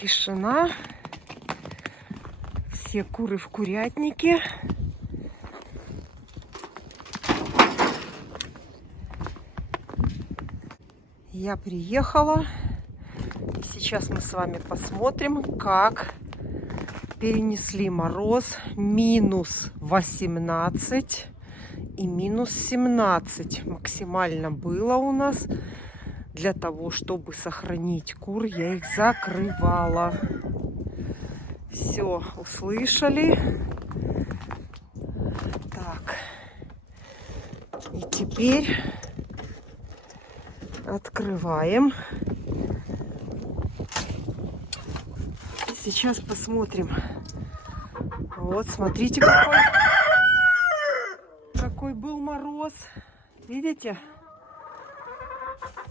Тишина. Все куры в курятнике. Я приехала. Сейчас мы с вами посмотрим, как перенесли мороз минус 18 и минус 17. Максимально было у нас. Для того, чтобы сохранить кур, я их закрывала. Все, услышали. Так. И теперь открываем. И сейчас посмотрим. Вот, смотрите, какой был мороз. Видите?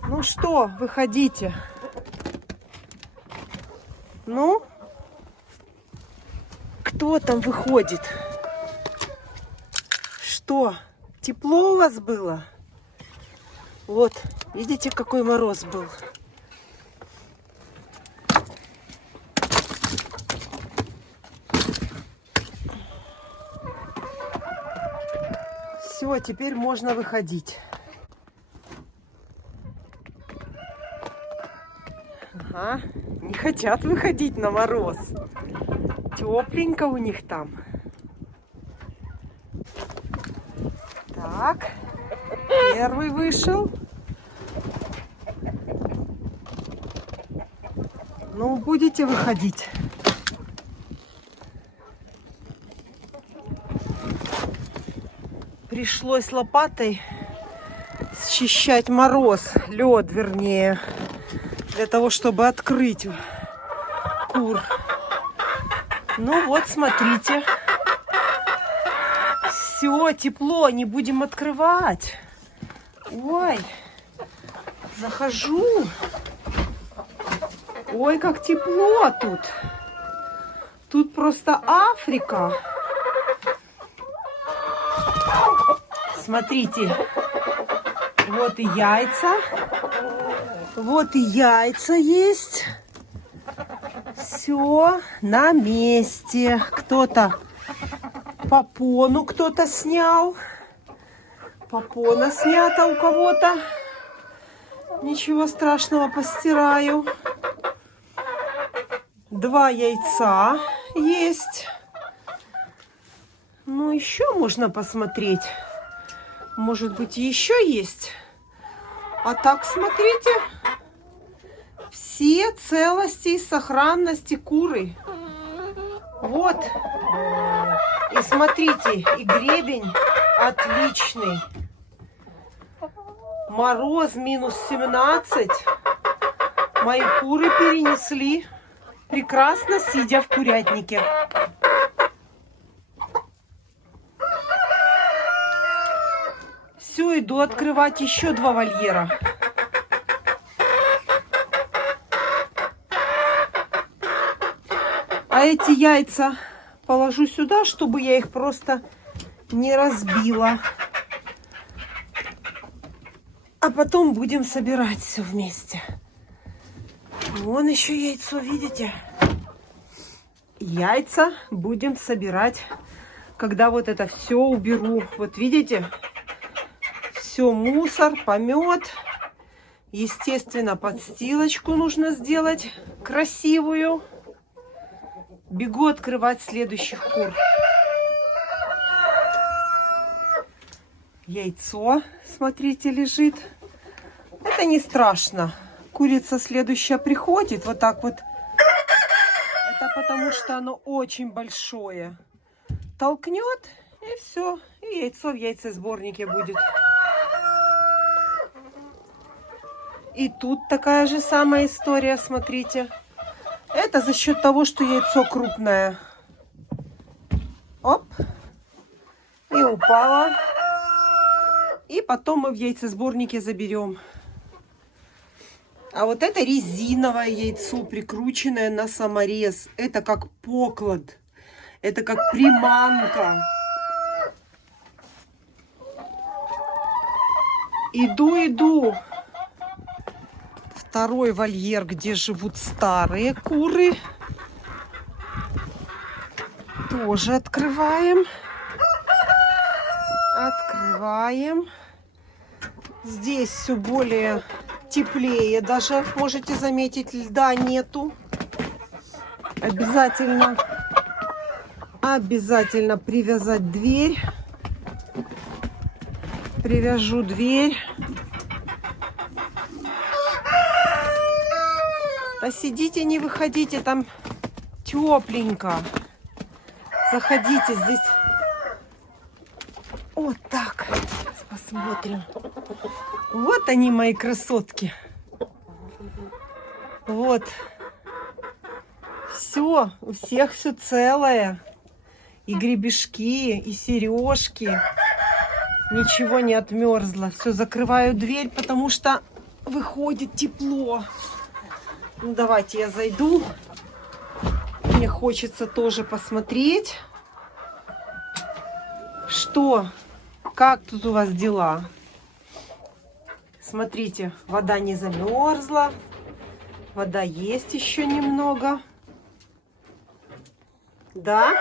Ну что, выходите. Ну, кто там выходит? Что, тепло у вас было? Вот, видите, какой мороз был? Все, теперь можно выходить. Ага, не хотят выходить на мороз. Тепленько у них там. Так, первый вышел. Ну, будете выходить. Пришлось лопатой счищать мороз, лед, вернее, для того, чтобы открыть кур. Ну вот, смотрите. Все, тепло, не будем открывать. Ой, захожу. Ой, как тепло тут. Тут просто Африка. Смотрите, вот и яйца. Вот и яйца есть. Все на месте. Кто-то попону кто-то снял. Попона снята у кого-то. Ничего страшного, постираю. 2 яйца есть. Ну, еще можно посмотреть. Может быть, еще есть. А так, смотрите. Все целости и сохранности куры. Вот. И смотрите, и гребень отличный. Мороз минус 17. Мои куры перенесли прекрасно, сидя в курятнике. Все, иду открывать еще 2 вольера. А эти яйца положу сюда, чтобы я их просто не разбила. А потом будем собирать все вместе. Вон еще яйцо, видите? Яйца будем собирать, когда вот это все уберу. Вот видите? Все, мусор, помет. Естественно, подстилочку нужно сделать красивую. Бегу открывать следующих кур. Яйцо, смотрите, лежит. Это не страшно. Курица следующая приходит. Вот так вот. Это потому что оно очень большое. Толкнет, и все. И яйцо в яйцесборнике будет. И тут такая же самая история, смотрите. Это за счет того, что яйцо крупное. Оп. И упало. И потом мы в яйцесборнике заберем. А вот это резиновое яйцо, прикрученное на саморез. Это как поклад. Это как приманка. Иду. второй вольер, где живут старые куры. Тоже открываем. Открываем. Здесь все более теплее. Даже, можете заметить, льда нету. Обязательно привязать дверь. Привяжу дверь. Да сидите, не выходите, там тепленько. Заходите здесь. Вот так. Сейчас посмотрим. Вот они, мои красотки. Вот. Все, у всех все целое. И гребешки, и сережки. Ничего не отмерзло. Все, закрываю дверь, потому что выходит тепло. Ну, давайте я зайду. Мне хочется тоже посмотреть, что, как тут у вас дела. Смотрите, вода не замерзла. Вода есть еще немного. Да?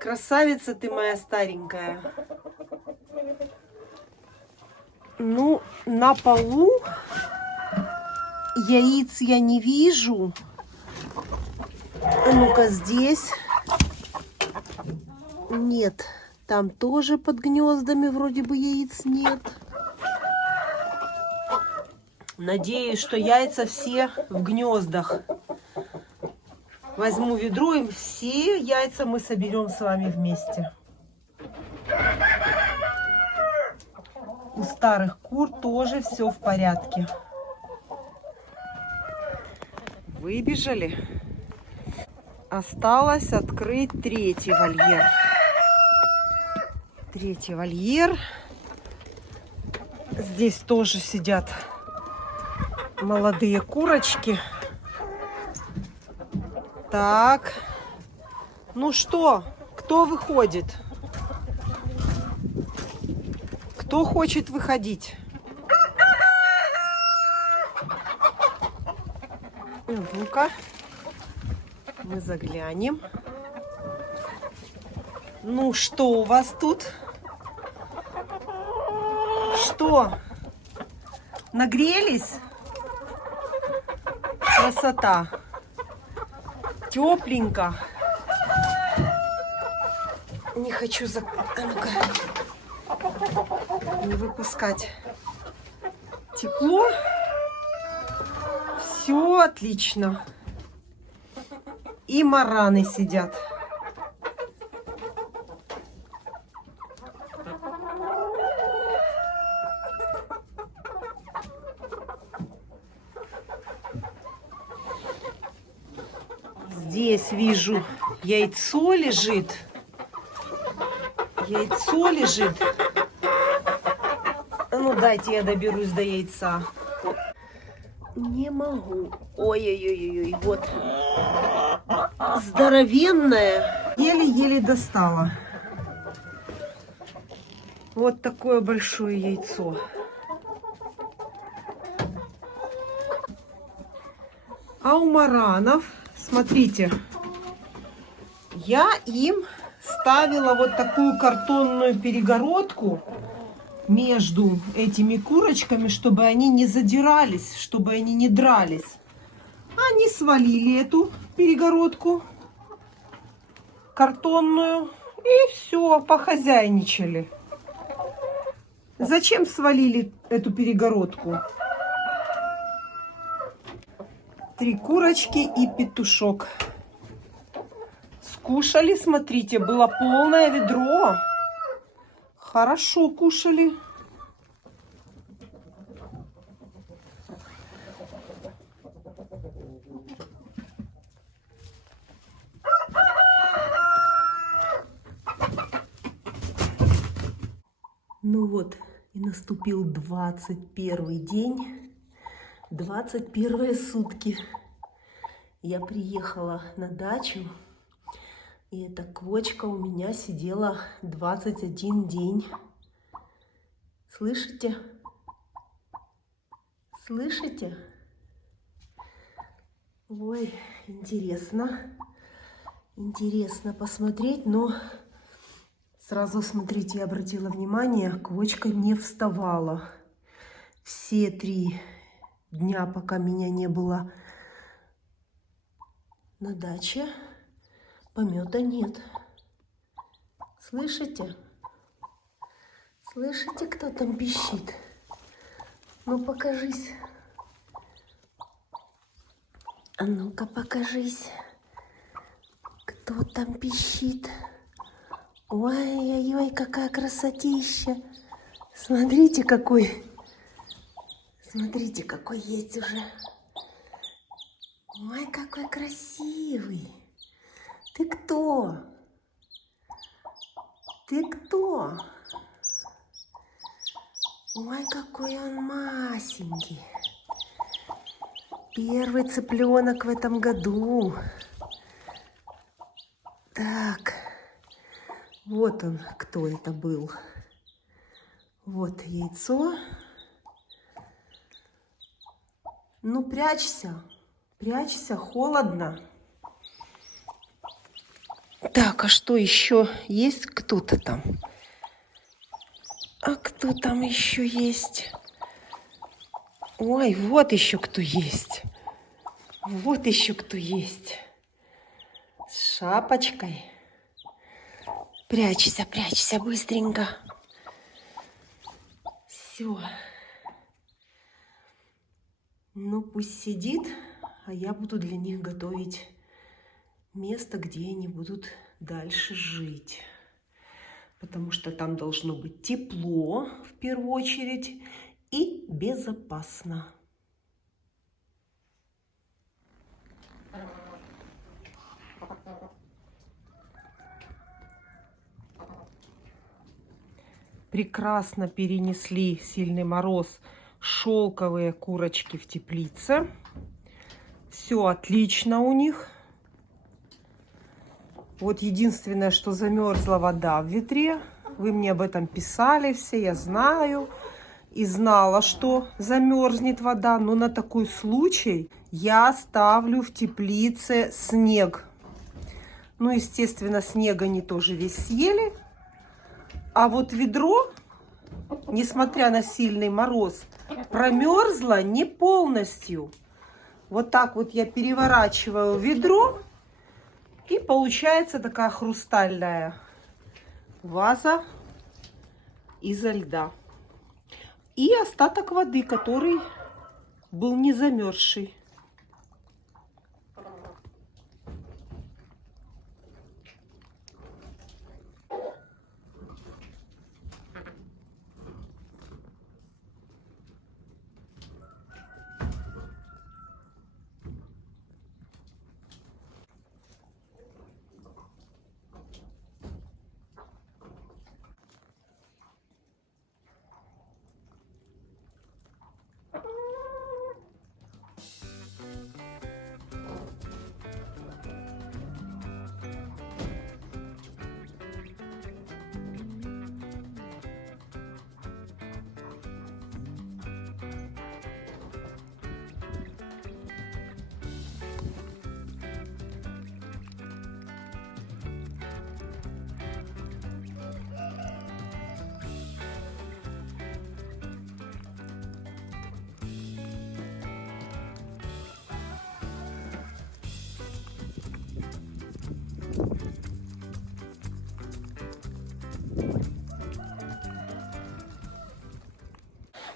Красавица ты моя старенькая. Ну, на полу яиц я не вижу. Ну-ка, здесь. Нет. Там тоже под гнездами вроде бы яиц нет. Надеюсь, что яйца все в гнездах. Возьму ведро, и все яйца мы соберем с вами вместе. У старых кур тоже все в порядке. Выбежали. Осталось открыть третий вольер. Третий вольер. Здесь тоже сидят молодые курочки. Так. Ну что, кто выходит? Кто хочет выходить? Ну-ка. Мы заглянем. Ну, что у вас тут? Что? Нагрелись? Красота. Тепленько. Не хочу ну-ка. Не выпускать тепло. Все отлично. И мараны сидят. Здесь вижу, яйцо лежит. Яйцо лежит. Ну, дайте я доберусь до яйца. Не могу. Ой-ой-ой-ой, вот. Здоровенная. Еле-еле достала. Вот такое большое яйцо. А у маранов, смотрите, я им ставила вот такую картонную перегородку между этими курочками, чтобы они не задирались, чтобы они не дрались. Они свалили эту перегородку картонную и все, похозяйничали. Зачем свалили эту перегородку? 3 курочки и петушок. Скушали, смотрите, было полное ведро. Хорошо кушали. Ну вот, и наступил 21-й день, 21-е сутки. Я приехала на дачу, и эта квочка у меня сидела 21 день. Слышите? Слышите? Ой, интересно. Интересно посмотреть, но сразу, смотрите, я обратила внимание, квочка не вставала. Все 3 дня, пока меня не было на даче, помета нет. Слышите? Слышите, кто там пищит? Ну, покажись. А ну-ка, покажись. Кто там пищит? Ой-ой-ой, какая красотища. Смотрите, какой. Смотрите, какой есть уже. Ой, какой красивый. Ты кто? Ты кто? Ой, какой он масенький. Первый цыпленок в этом году. Так, вот он, кто это был. Вот яйцо. Ну, прячься, прячься, холодно. Так, а что еще? Есть кто-то там? А кто там еще есть? Ой, вот еще кто есть. Вот еще кто есть. С шапочкой. Прячься, прячься быстренько. Все. Ну, пусть сидит, а я буду для них готовить место, где они будут дальше жить. Потому что там должно быть тепло, в первую очередь, и безопасно. Прекрасно перенесли сильный мороз шелковые курочки в теплице. Все отлично у них. Вот единственное, что замерзла вода в ведре. Вы мне об этом писали все, я знаю. И знала, что замерзнет вода. Но на такой случай я ставлю в теплице снег. Ну, естественно, снега они тоже весь съели. А вот ведро, несмотря на сильный мороз, промерзло не полностью. Вот так вот я переворачиваю ведро. И получается такая хрустальная ваза изо льда. И остаток воды, который был не замерзший.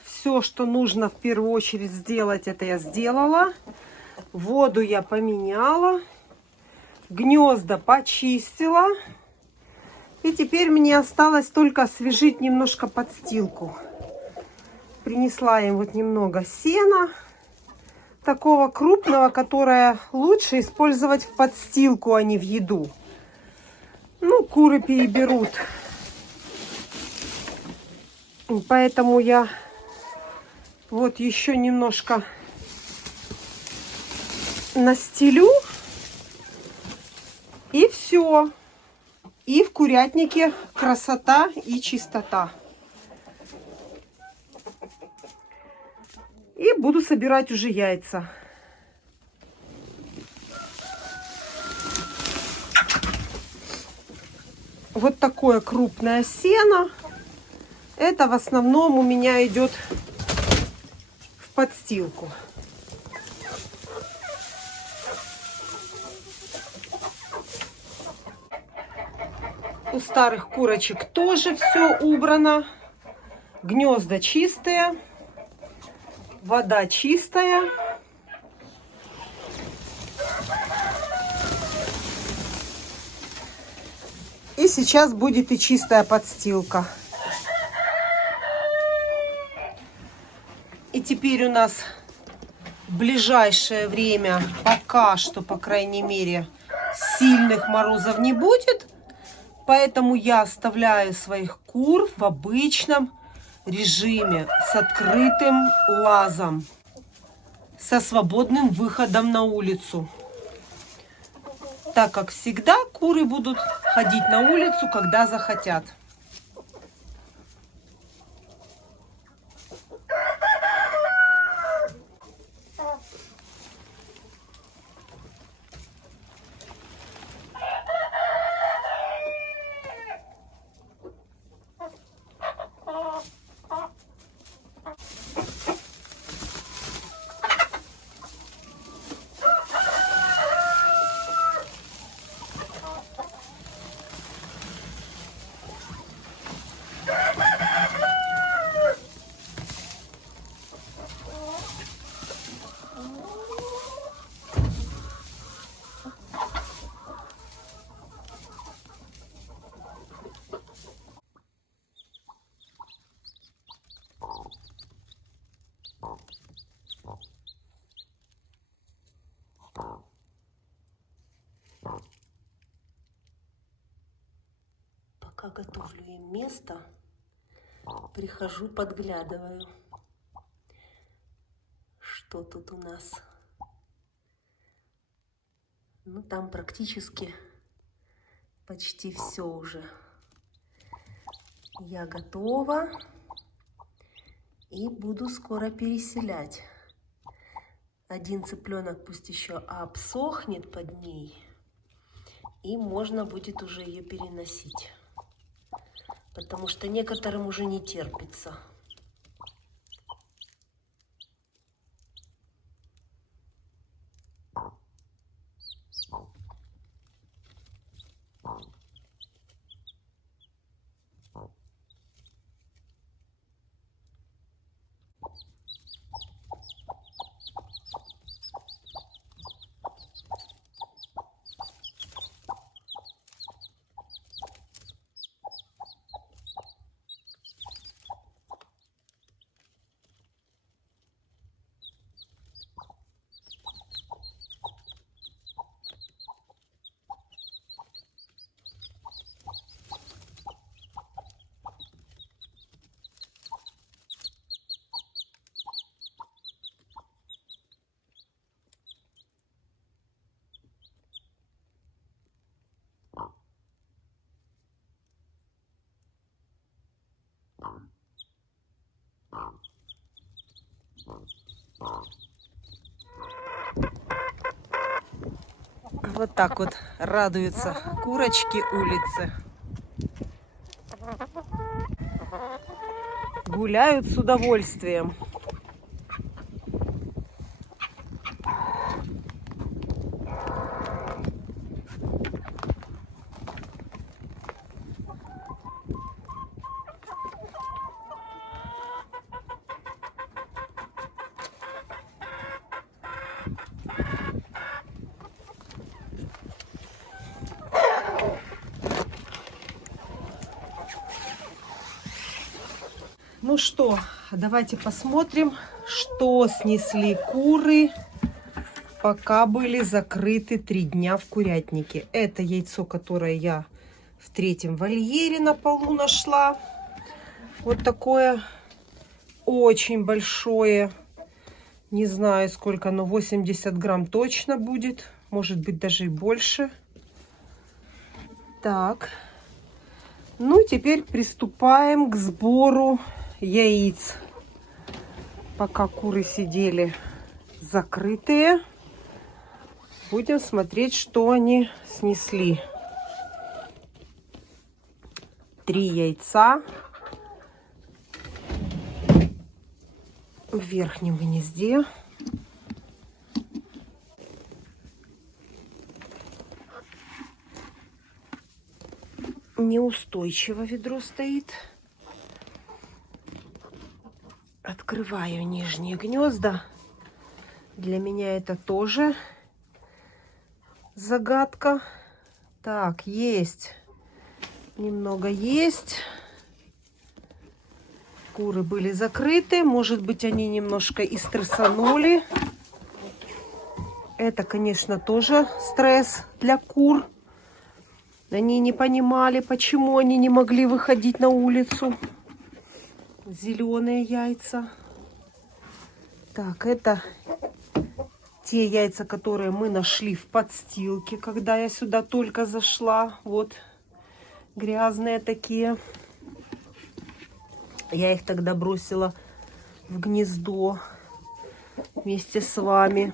Все, что нужно в первую очередь сделать, это я сделала. Воду я поменяла. Гнезда почистила. И теперь мне осталось только освежить немножко подстилку. Принесла им вот немного сена. Такого крупного, которое лучше использовать в подстилку, а не в еду. Ну, куры переберут. Поэтому я вот еще немножко настелю. И все. И в курятнике красота и чистота. И буду собирать уже яйца. Вот такое крупное сено. Это в основном у меня идет в подстилку. У старых курочек тоже все убрано. Гнезда чистые. Вода чистая. И сейчас будет и чистая подстилка. И теперь у нас в ближайшее время, пока что, по крайней мере, сильных морозов не будет. Поэтому я оставляю своих кур в обычном режиме с открытым лазом, со свободным выходом на улицу. Так как всегда куры будут ходить на улицу, когда захотят. Пока готовлю им место, прихожу, подглядываю, что тут у нас. Ну, там практически почти все уже. Я готова и буду скоро переселять. Один цыпленок пусть еще обсохнет под ней, и можно будет уже ее переносить. Потому что некоторым уже не терпится. Вот так вот радуются курочки улицы. Гуляют с удовольствием. Ну что, давайте посмотрим, что снесли куры, пока были закрыты 3 дня в курятнике. Это яйцо, которое я в 3-м вольере на полу нашла. Вот такое очень большое. Не знаю, сколько, но 80 грамм точно будет. Может быть, даже и больше. Так. Ну, теперь приступаем к сбору яиц. Пока куры сидели закрытые, будем смотреть, что они снесли. 3 яйца в верхнем гнезде. Неустойчиво ведро стоит. Открываю нижние гнезда. Для меня это тоже загадка. Так, есть. Немного есть. Куры были закрыты. Может быть, они немножко и стрессанули. Это, конечно, тоже стресс для кур. Они не понимали, почему они не могли выходить на улицу. Зеленые яйца. Так, это те яйца, которые мы нашли в подстилке, когда я сюда только зашла. Вот, грязные такие. Я их тогда бросила в гнездо вместе с вами.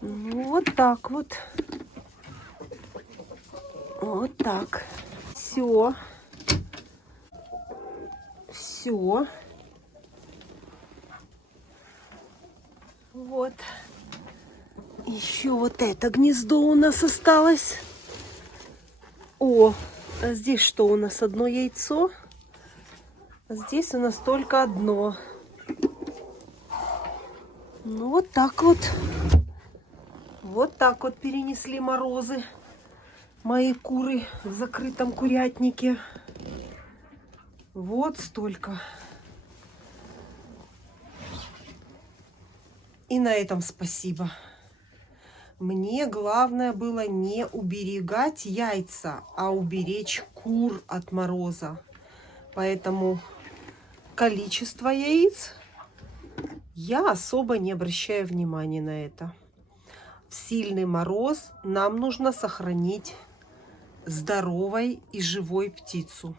Ну, вот так вот. Вот так. Все. Все. Вот. Еще вот это гнездо у нас осталось. О, а здесь что у нас? Одно яйцо. А здесь у нас только одно. Ну, вот так вот. Вот так вот перенесли морозы мои куры в закрытом курятнике. Вот столько. И на этом спасибо. Мне главное было не уберегать яйца, а уберечь кур от мороза. Поэтому количество яиц я особо не обращаю внимания на это. В сильный мороз нам нужно сохранить здоровой и живой птицу.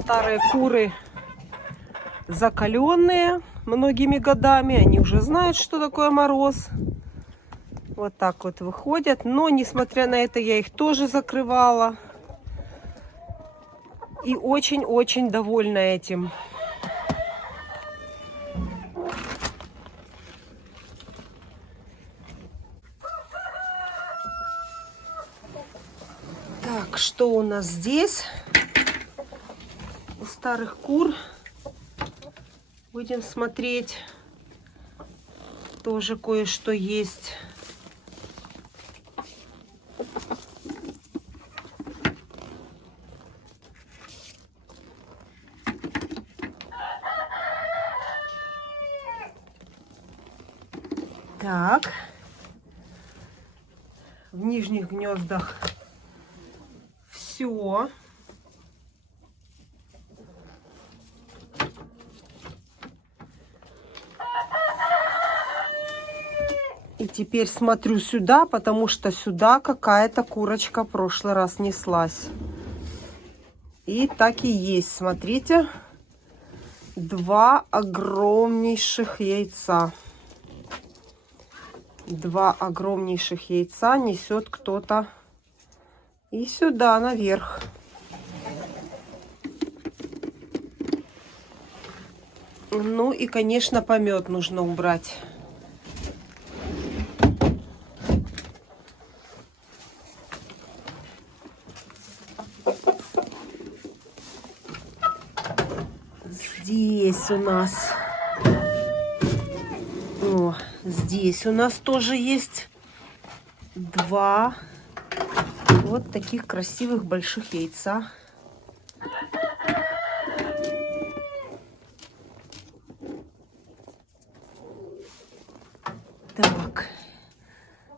Старые куры закаленные многими годами. Они уже знают, что такое мороз. Вот так вот выходят. Но, несмотря на это, я их тоже закрывала. И очень-очень довольна этим. Так, что у нас здесь? У старых кур будем смотреть. Тоже кое-что есть. Так. В нижних гнездах все. И теперь смотрю сюда, потому что сюда какая-то курочка в прошлый раз неслась. И так и есть. Смотрите. 2 огромнейших яйца. 2 огромнейших яйца несет кто-то и сюда наверх. Ну и, конечно, помет нужно убрать. Здесь у нас... О, здесь у нас тоже есть 2 вот таких красивых больших яйца. Так,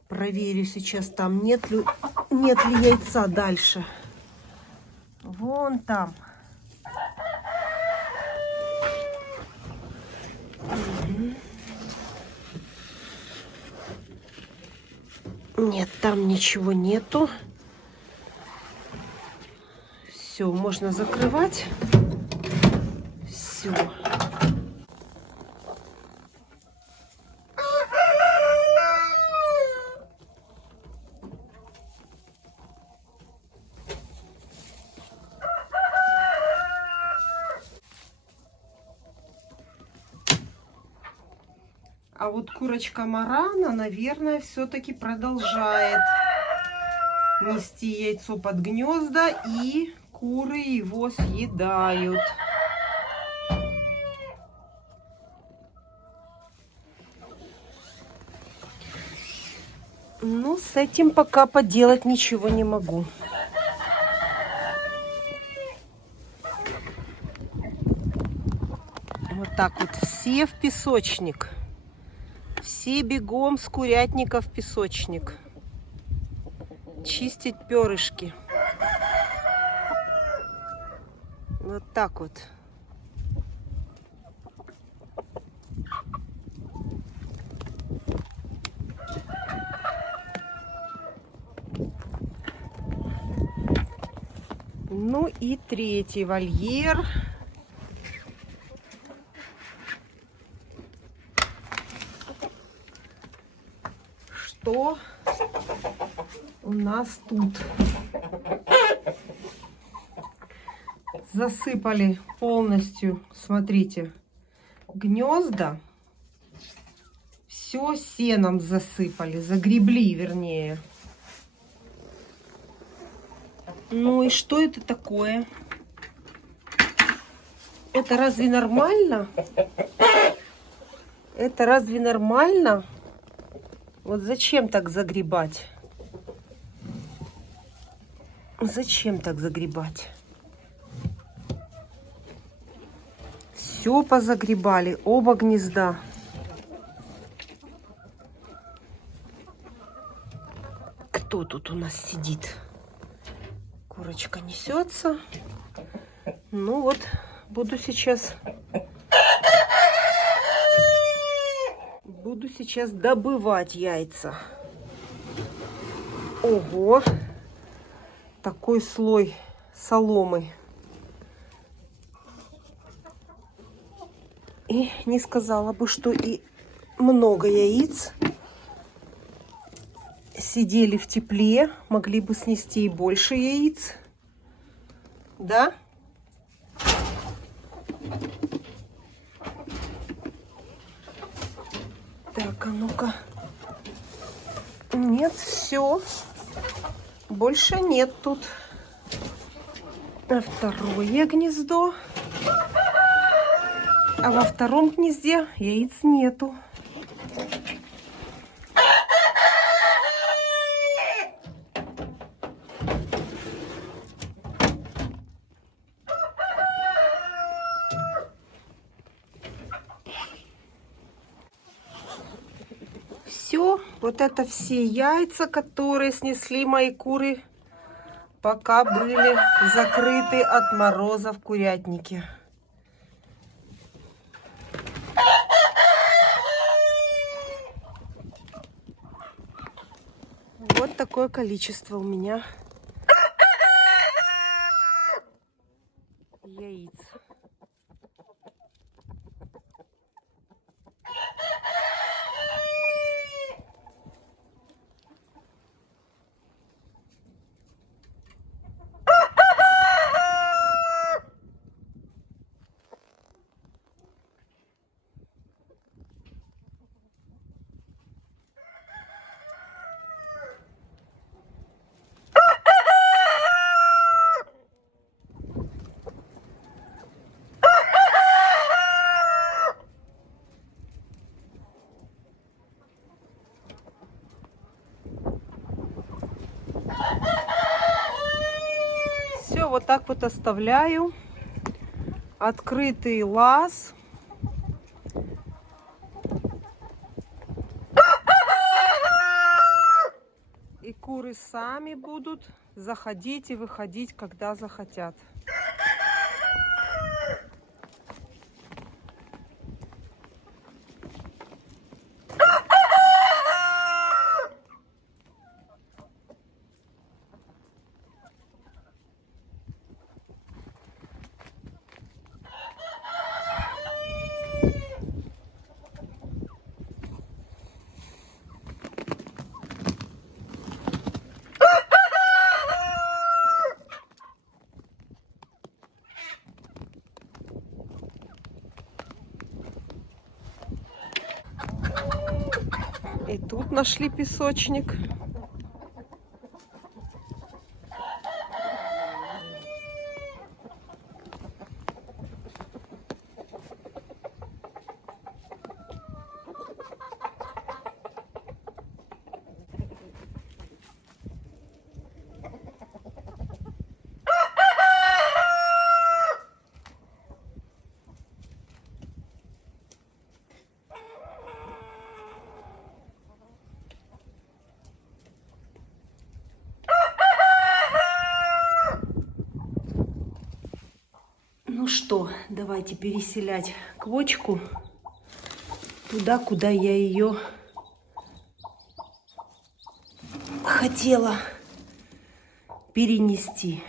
проверю сейчас, там нет ли яйца дальше. Вон там. Нет, там ничего нету. Все, можно закрывать. Все. А вот курочка Марана, наверное, все-таки продолжает нести яйцо под гнезда, и куры его съедают. Ну, с этим пока поделать ничего не могу. Вот так вот все в песочник. Все бегом с курятника в песочник. Чистить перышки. Вот так вот. Ну и третий вольер. Что у нас тут? Засыпали полностью, смотрите, гнезда. Все сеном засыпали, загребли, вернее. Ну и что это такое? Это разве нормально? Это разве нормально? Вот зачем так загребать? Зачем так загребать? Все позагребали, оба гнезда. Кто тут у нас сидит? Курочка несется. Ну вот, буду сейчас добывать яйца. Ого! Такой слой соломы. И не сказала бы, что и много яиц. Сидели в тепле, могли бы снести и больше яиц. Да? Так, а ну-ка. Нет, все. Больше нет тут. А второе гнездо. А во втором гнезде яиц нету. Все, вот это все яйца, которые снесли мои куры, пока были закрыты от мороза в курятнике. Вот такое количество у меня яиц. Все, вот так вот оставляю. Открытый лаз. И куры сами будут заходить и выходить, когда захотят. И тут нашли песочник. Ну что, давайте переселять квочку туда, куда я ее хотела перенести.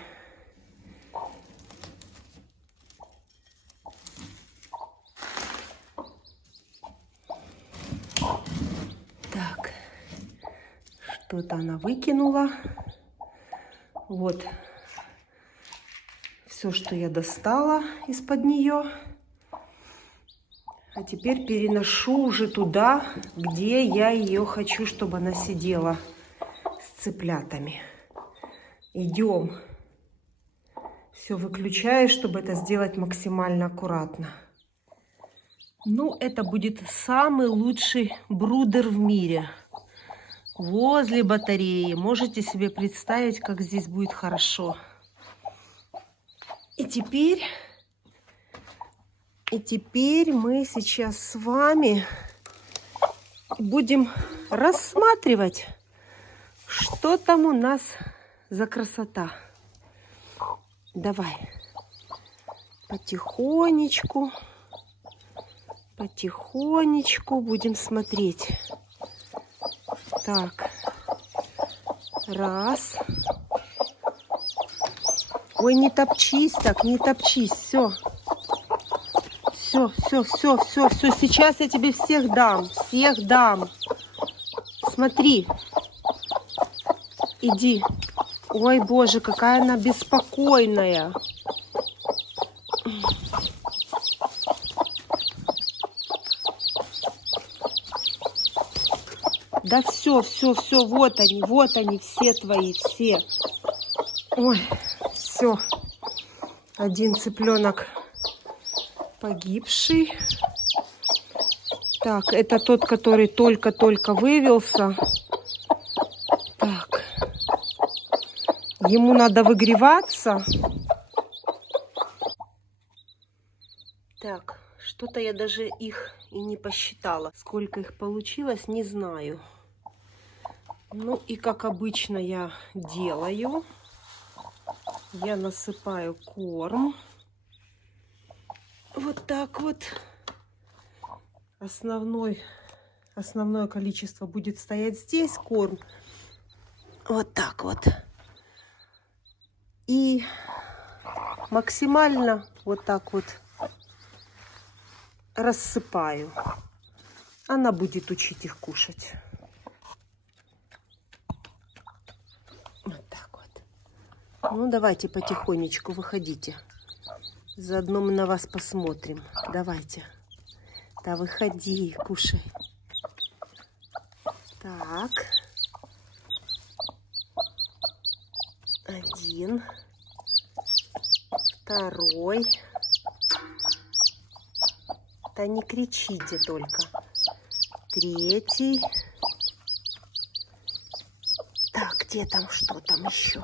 Так, что-то она выкинула. Вот. Все, что я достала из-под нее. А теперь переношу уже туда, где я ее хочу, чтобы она сидела с цыплятами. Идем. Все выключаю, чтобы это сделать максимально аккуратно. Ну, это будет самый лучший брудер в мире. Возле батареи. Можете себе представить, как здесь будет хорошо. И теперь мы сейчас с вами будем рассматривать, что там у нас за красота. Давай. Потихонечку будем смотреть. Так. Раз. Ой, не топчись так, не топчись. Все. Все. Сейчас я тебе всех дам. Всех дам. Смотри. Иди. Ой, боже, какая она беспокойная. Да все. Вот они, все твои, все. Ой. Все, один цыпленок погибший. Так, это тот, который только-только вывелся. Так, ему надо выгреваться. Так, что-то я даже их и не посчитала. Сколько их получилось, не знаю. Ну и как обычно я делаю. Я насыпаю корм. Вот так вот. Основное количество будет стоять здесь, корм. Вот так вот. И максимально вот так вот рассыпаю. Она будет учить их кушать. Ну, давайте потихонечку выходите. Заодно мы на вас посмотрим. Давайте. Да, выходи, кушай. Так. Один. Второй. Да не кричите только. Третий. Так, где там, что там еще?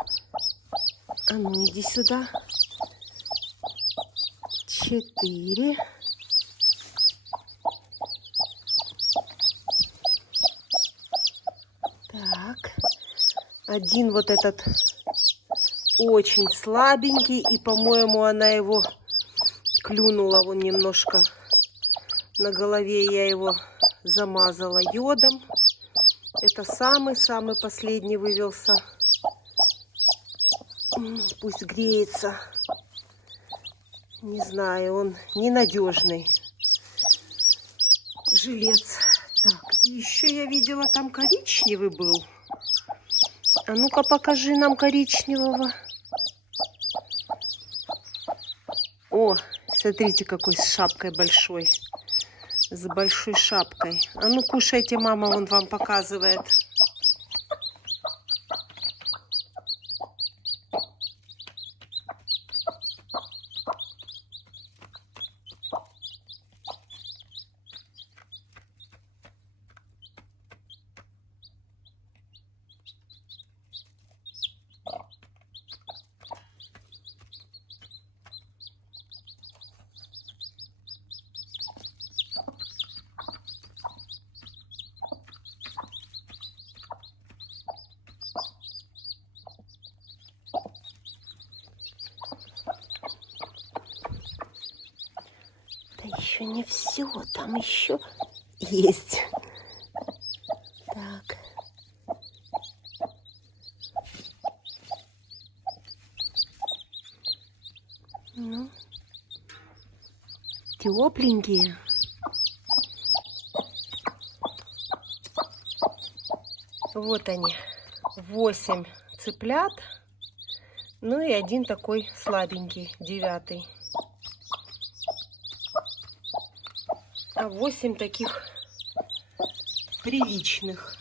А ну, иди сюда. 4. Так. Один вот этот очень слабенький. И, по-моему, она его клюнула. Вон немножко на голове я его замазала йодом. Это самый-самый последний вывелся. Пусть греется. Не знаю, он ненадежный жилец. Так, и еще я видела, там коричневый был. А ну-ка покажи нам коричневого. О, смотрите, какой с шапкой большой. с большой шапкой. А ну кушайте, мама вон вам показывает. Да еще не все, там еще есть. Так. Ну, тепленькие. Вот они, 8 цыплят, ну и один такой слабенький, 9. А 8 таких приличных.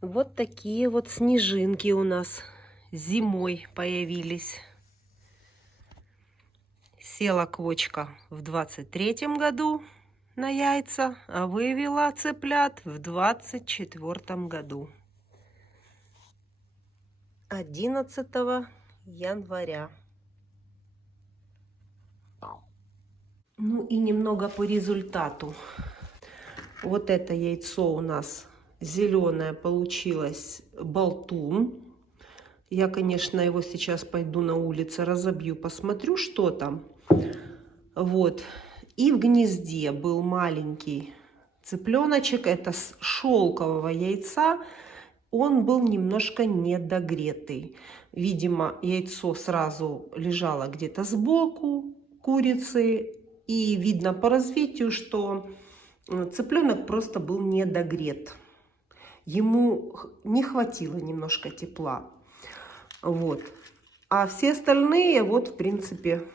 Вот такие вот снежинки у нас зимой появились. Села квочка в 23-м году на яйца, а вывела цыплят в 24-м году. 11 января. Ну и немного по результату. Вот это яйцо у нас зеленое получилось, болтун. Я, конечно, его сейчас пойду на улице разобью, посмотрю, что там. Вот. И в гнезде был маленький цыпленочек. Это с шелкового яйца. Он был немножко недогретый. Видимо, яйцо сразу лежало где-то сбоку курицы. И видно по развитию, что цыпленок просто был недогрет. Ему не хватило немножко тепла. Вот. А все остальные, вот, в принципе,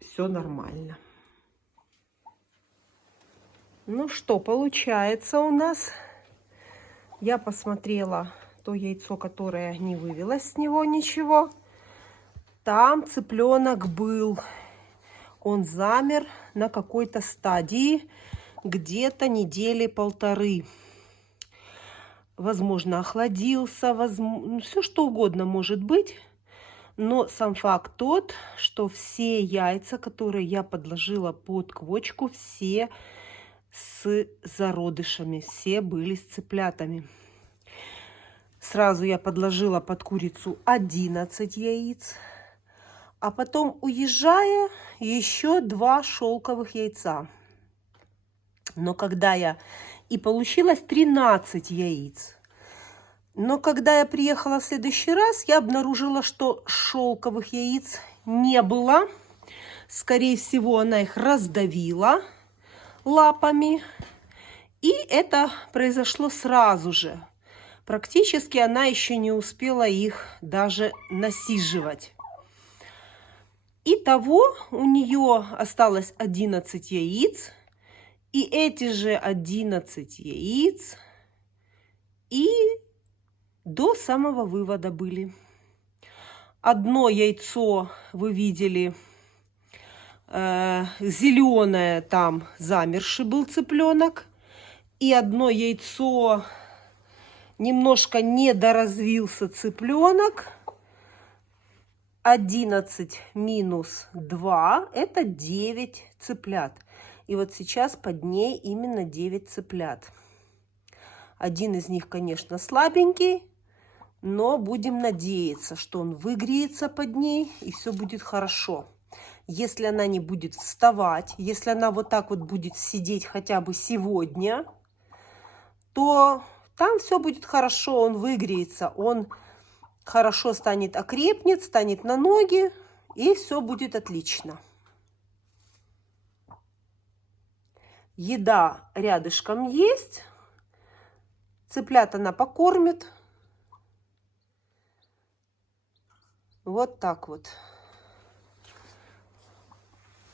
все нормально. Ну что, получается у нас. Я посмотрела то яйцо, которое не вывелось с него ничего. Там цыпленок был. Он замер на какой-то стадии, где-то недели полторы. Возможно, охладился, возможно, все что угодно может быть. Но сам факт тот, что все яйца, которые я подложила под квочку, все с зародышами, все были с цыплятами. Сразу я подложила под курицу 11 яиц. А потом, уезжая, еще 2 шелковых яйца. Но когда я... И получилось 13 яиц. Но когда я приехала в следующий раз, я обнаружила, что шелковых яиц не было. Скорее всего, она их раздавила лапами. И это произошло сразу же. Практически она еще не успела их даже насиживать. Итого у нее осталось 11 яиц. И эти же 11 яиц и до самого вывода были. Одно яйцо вы видели, зеленое, там замерший был цыпленок. И одно яйцо, немножко недоразвился цыпленок. 11 минус 2 это 9 цыплят. И вот сейчас под ней именно 9 цыплят. Один из них, конечно, слабенький, но будем надеяться, что он выгреется под ней и все будет хорошо. Если она не будет вставать, если она вот так вот будет сидеть хотя бы сегодня, то там все будет хорошо, он выгреется, он хорошо станет, окрепнет, станет на ноги, и все будет отлично. Еда рядышком есть. Цыплят она покормит. Вот так вот.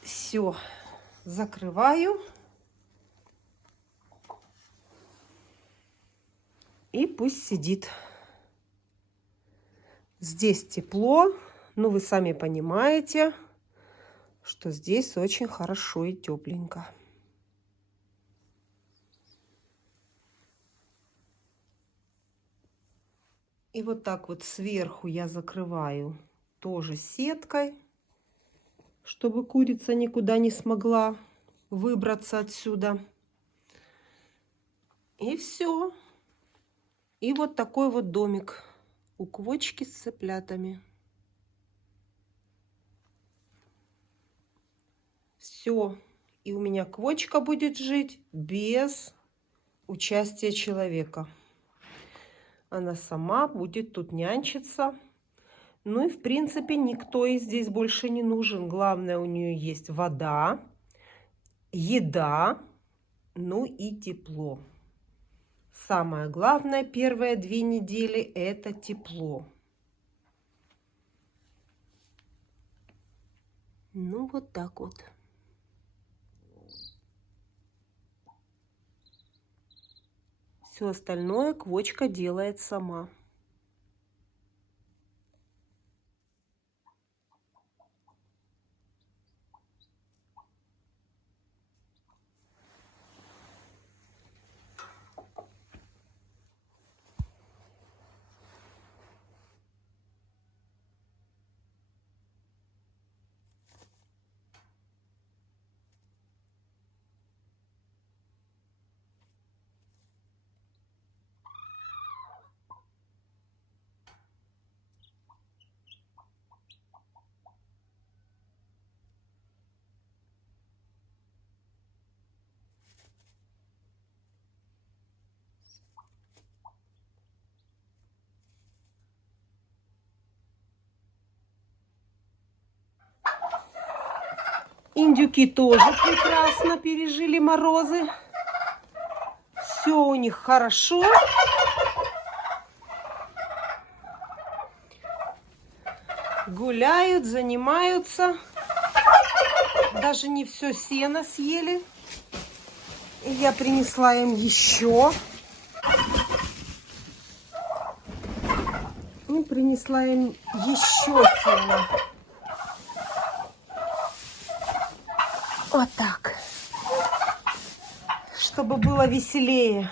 Все. Закрываю. И пусть сидит. Здесь тепло. Но вы сами понимаете, что здесь очень хорошо и тепленько. И вот так вот сверху я закрываю тоже сеткой, чтобы курица никуда не смогла выбраться отсюда. И все. И вот такой вот домик у квочки с цыплятами. Все. И у меня квочка будет жить без участия человека. Она сама будет тут нянчиться. Ну и в принципе никто ей здесь больше не нужен. Главное, у нее есть вода, еда, ну и тепло. Самое главное, первые 2 недели это тепло. Ну вот так вот. Все остальное квочка делает сама. Индюки тоже прекрасно пережили морозы. Все у них хорошо. Гуляют, занимаются. Даже не все сено съели. И я принесла им еще. И принесла им еще сено. Вот так. Чтобы было веселее.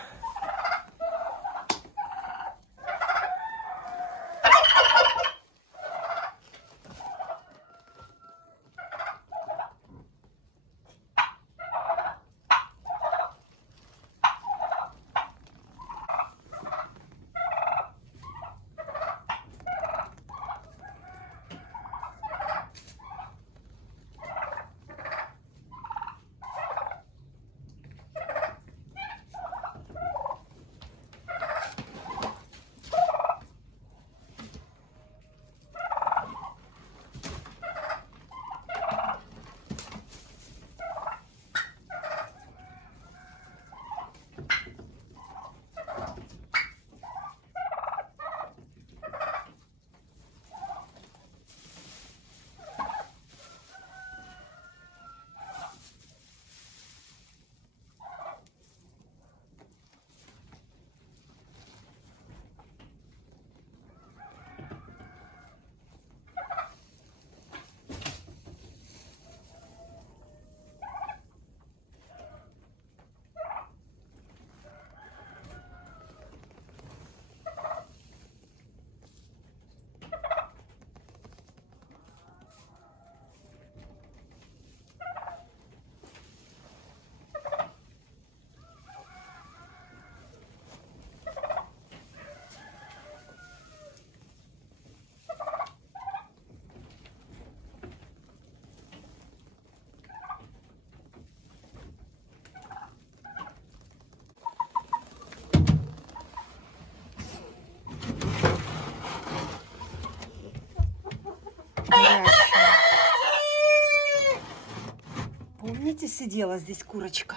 Помните, сидела здесь курочка?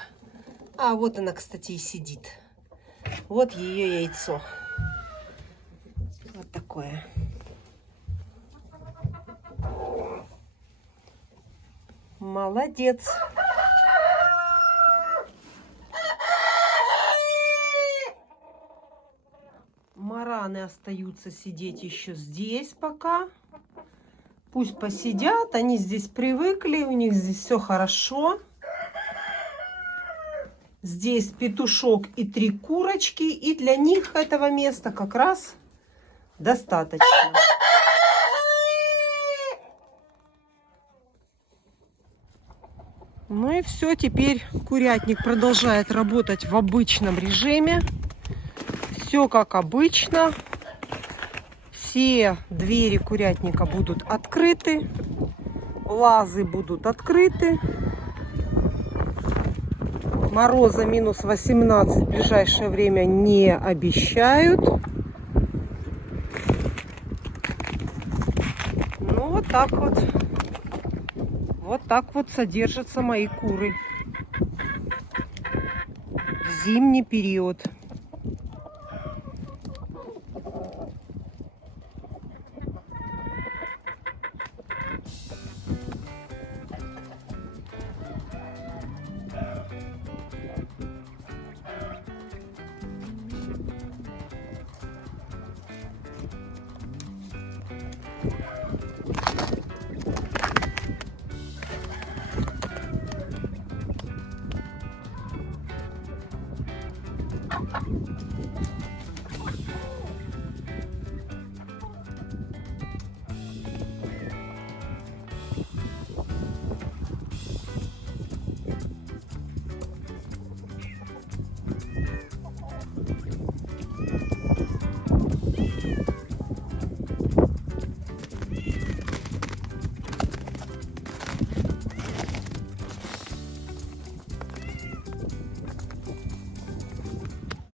А вот она, кстати, и сидит. Вот ее яйцо. Вот такое. Молодец. Мараны остаются сидеть еще здесь пока. Пусть посидят, они здесь привыкли, у них здесь все хорошо. Здесь петушок и 3 курочки, и для них этого места как раз достаточно. Ну и все, теперь курятник продолжает работать в обычном режиме. Все как обычно. Все двери курятника будут открыты, лазы будут открыты. Мороза минус 18 в ближайшее время не обещают. Ну вот так вот. Вот так вот содержатся мои куры в зимний период.